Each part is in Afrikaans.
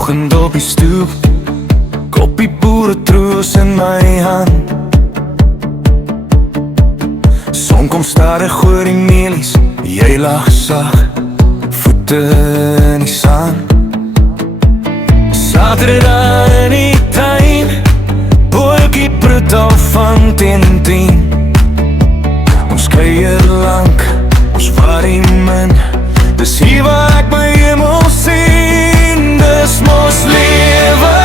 Oggend op die stoep, koppie boeretroos in my hand. Son kom stadig oor die melies, jy lag sag, voete in die sand. Saterdag in die tuin, boekie prut al van 10-10. Ons kuier lank, ons worry min, dis hier waar ek my hemel sien. Dis mos lewe,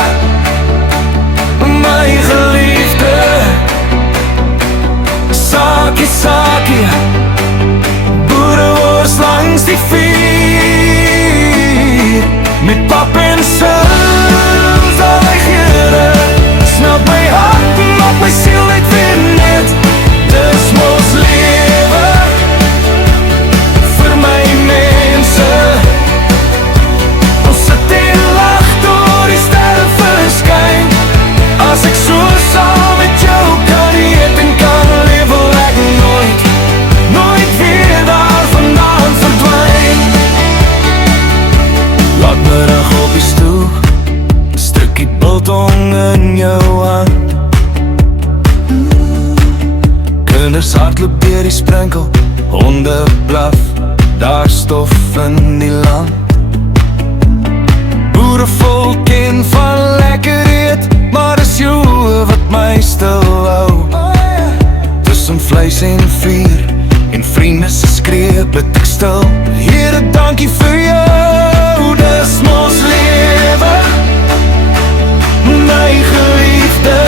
my geliefde. Sakie, sakie, boerewors langs die vuur. Met pap en sils, al die geure, snap my hart, maak my siel net weer net. Dis mos lewe, vir my mense. Ons sit en lach door die sterre verskyn. As ek so saam met jou kan eet en kan leef, wil ek nooit weer daar vandaan verdwyn. Laat middag op die stoel, stukkie biltong in jou hand. Kinders hardloop deur die sprinkel, honde blaf, daar stof in die land. Boere vol ken van lekker eet, maar is jou wat my stil hou. Tussen vleis en vuur, en vriende se skree, bid ek stil. Here, dankie vir jou, dis mos lewe, my geliefde.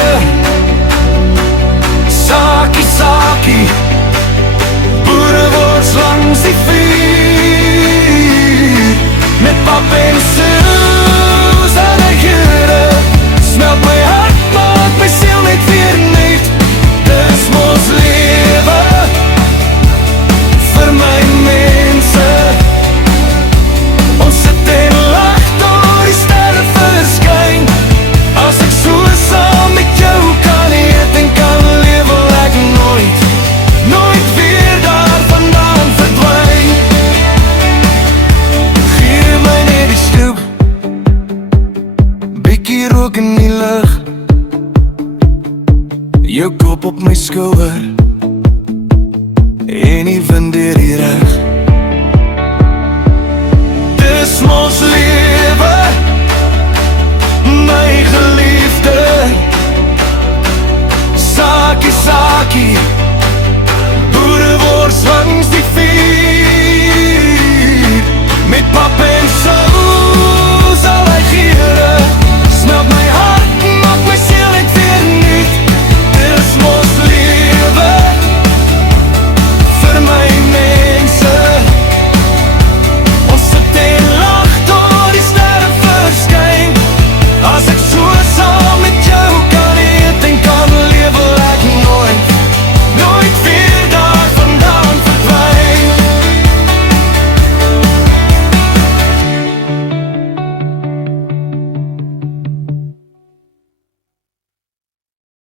Sakie, sakie, boerewors langs die vuur. Met pap en sils aan die geure, smelt my hart, maak my siel net weer net. Dis mos lewe, vir my mense. Ons sit en lach door die sterre verskyn. As ek so saam met jou kan eet en kan leef, wil ek nooit weer daar vandaan verdwyn. Gee my net die stoep, bietjie rook in die lug, jou kop op my skouer, en die wind deur die rug. Dis mos